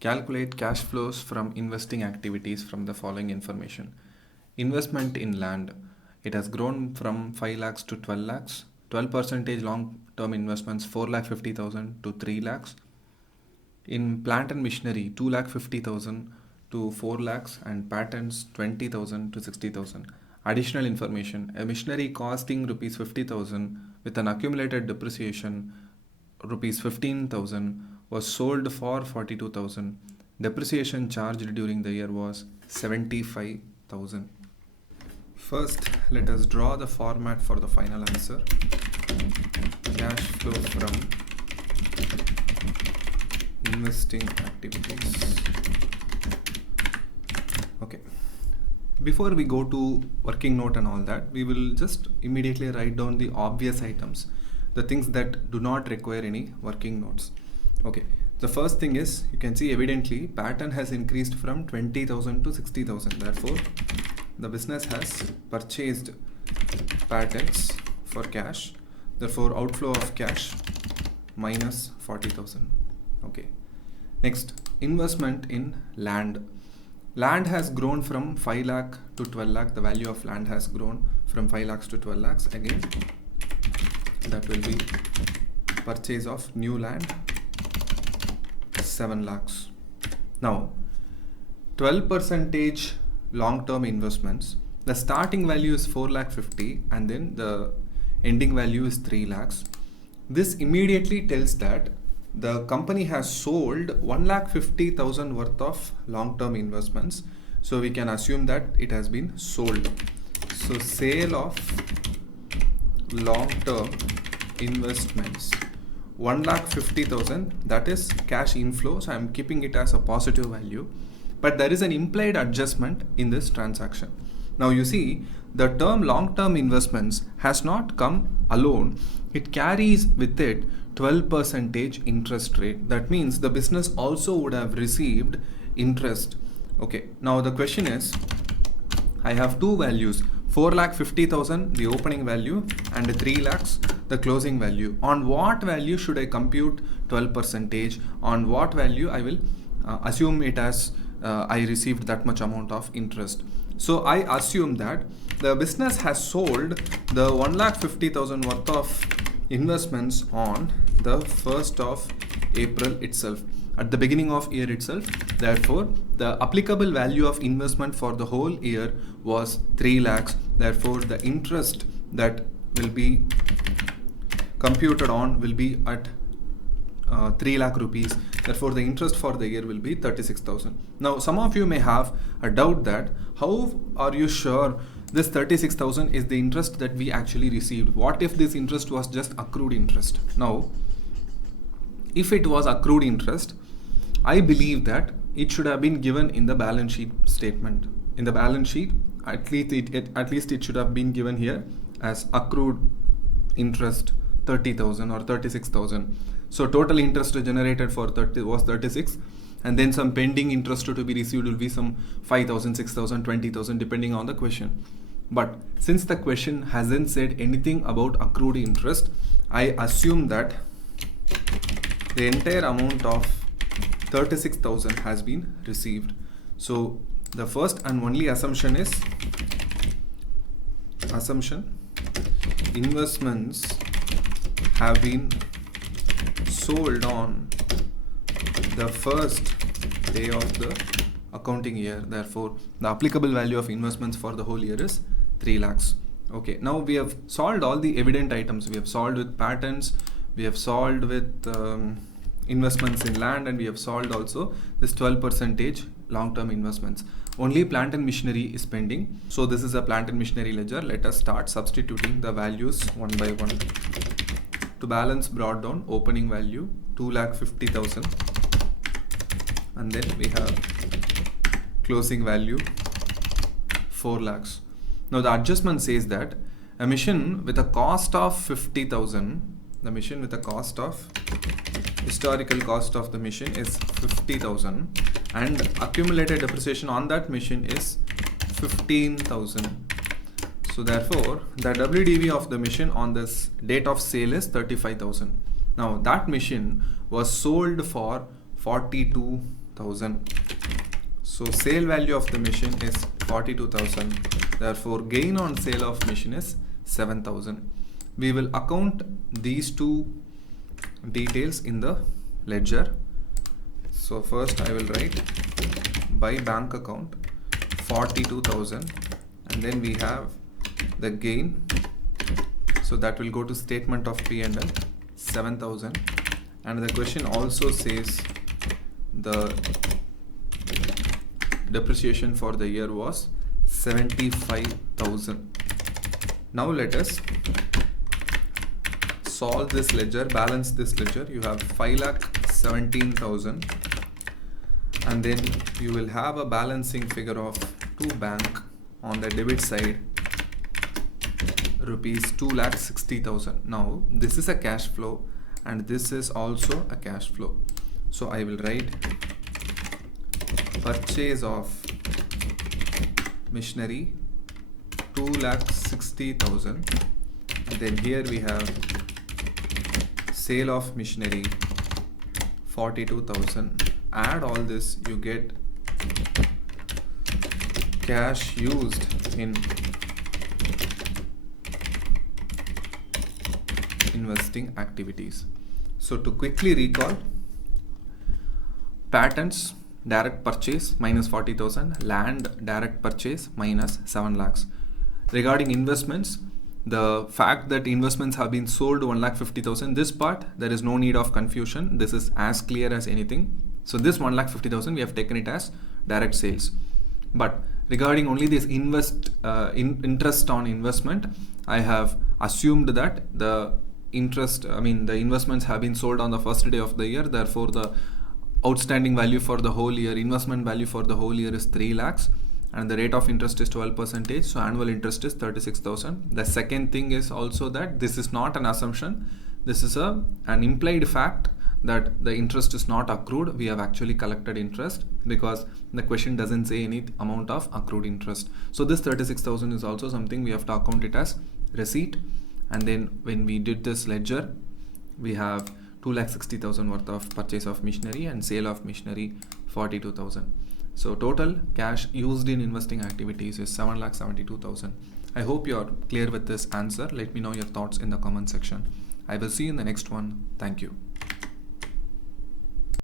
Calculate cash flows from investing activities from the following information. Investment in land. It has grown from 5 lakhs to 12 lakhs. 12% long-term investments 4 lakh 50,000 to 3 lakhs. In plant and machinery 2 lakh 50,000 to 4 lakhs and patents 20,000 to 60,000. Additional information. A machinery costing rupees 50,000 with an accumulated depreciation rupees 15,000 was sold for 42,000. Depreciation charged during the year was 75,000. First, let us draw the format for the final answer. Cash flow from investing activities. Okay. Before we go to working note and all that, we will just immediately write down the obvious items, the things that do not require any working notes. Okay, the first thing is, you can see evidently pattern has increased from 20,000 to 60,000. Therefore, the business has purchased patents for cash. Therefore, outflow of cash minus 40,000. Okay. Next, investment in land. Land has grown from 5 lakh to 12 lakh. The value of land has grown from 5 lakhs to 12 lakhs. Again, that will be purchase of new land 7 lakhs. Now, 12% long-term investments. The starting value is 4 lakh 50 and then the ending value is 3 lakhs. This immediately tells that the company has sold 1 lakh 50,000 worth of long-term investments. So we can assume that it has been sold. So sale of long-term investments 1 lakh 50,000, that is cash inflow, so I am keeping it as a positive value, but there is an implied adjustment in this transaction. Now you see, the term long-term investments has not come alone, it carries with it 12% interest rate. That means the business also would have received interest. Okay, now the question is, I have two values, 4 lakh 50,000 the opening value and 3 lakhs the closing value. On what value should I compute 12%? On what value I will assume it as I received that much amount of interest. So I assume that the business has sold the 1 lakh 50,000 worth of investments on the 1st of April itself, at the beginning of year itself. Therefore, the applicable value of investment for the whole year was 3 lakhs. Therefore, the interest that will be computed on will be at 3 lakh rupees. Therefore, the interest for the year will be 36,000. Now, some of you may have a doubt that how are you sure this 36,000 is the interest that we actually received? What if this interest was just accrued interest? Now, if it was accrued interest, I believe that it should have been given in the balance sheet statement. In the balance sheet, at least it should have been given here as accrued interest 30,000 or 36,000. So total interest generated for 30 was 36, and then some pending interest to be received will be some 5,000, 6,000, 20,000 depending on the question. But since the question hasn't said anything about accrued interest, I assume that the entire amount of 36,000 has been received. So the first and only assumption is investments have been sold on the first day of the accounting year. Therefore, the applicable value of investments for the whole year is 3 lakhs. Okay, now we have solved all the evident items. We have solved with patents, we have solved with investments in land, and we have solved also this 12% long-term investments. Only plant and machinery is pending. So this is a plant and machinery ledger. Let us start substituting the values one by one. To balance, brought down opening value 2,50,000, and then we have closing value 4 lakhs. Now the adjustment says that a machine with a cost of 50,000, the machine with a cost of historical cost of the machine is 50,000 and accumulated depreciation on that machine is 15,000. So therefore, the WDV of the machine on this date of sale is 35,000. Now that machine was sold for 42,000. 42,000. So sale value of the machine is 42,000. Therefore, gain on sale of machine is 7,000. We will account these two details in the ledger. So first I will write by bank account 42,000, and then we have the gain. So that will go to statement of P&L 7,000, and the question also says the depreciation for the year was 75,000. Now let us solve this ledger, balance this ledger. You have 5,17,000, and then you will have a balancing figure of to bank on the debit side rupees 2,60,000. Now this is a cash flow and this is also a cash flow. So I will write purchase of machinery 2,60,000, and then here we have sale of machinery 42,000. Add all this, you get cash used in investing activities. So to quickly recall, patents direct purchase minus 40,000, land direct purchase minus 7 lakhs. Regarding investments, the fact that investments have been sold 1,50,000, this part there is no need of confusion. This is as clear as anything. So this 1,50,000 we have taken it as direct sales. But regarding only this interest on investment, I have assumed that the investments have been sold on the first day of the year. Therefore, the outstanding value for the whole year, investment value for the whole year is 3 lakhs, and the rate of interest is 12%. So annual interest is 36,000. The second thing is also that this is not an assumption. This is an implied fact that the interest is not accrued. We have actually collected interest because the question doesn't say any amount of accrued interest. So this 36,000 is also something we have to account it as receipt. And then when we did this ledger, we have 2,60,000 worth of purchase of machinery and sale of machinery 42,000. So total cash used in investing activities is 7,72,000. I hope you are clear with this answer. Let me know your thoughts in the comment section. I will see you in the next one. Thank you.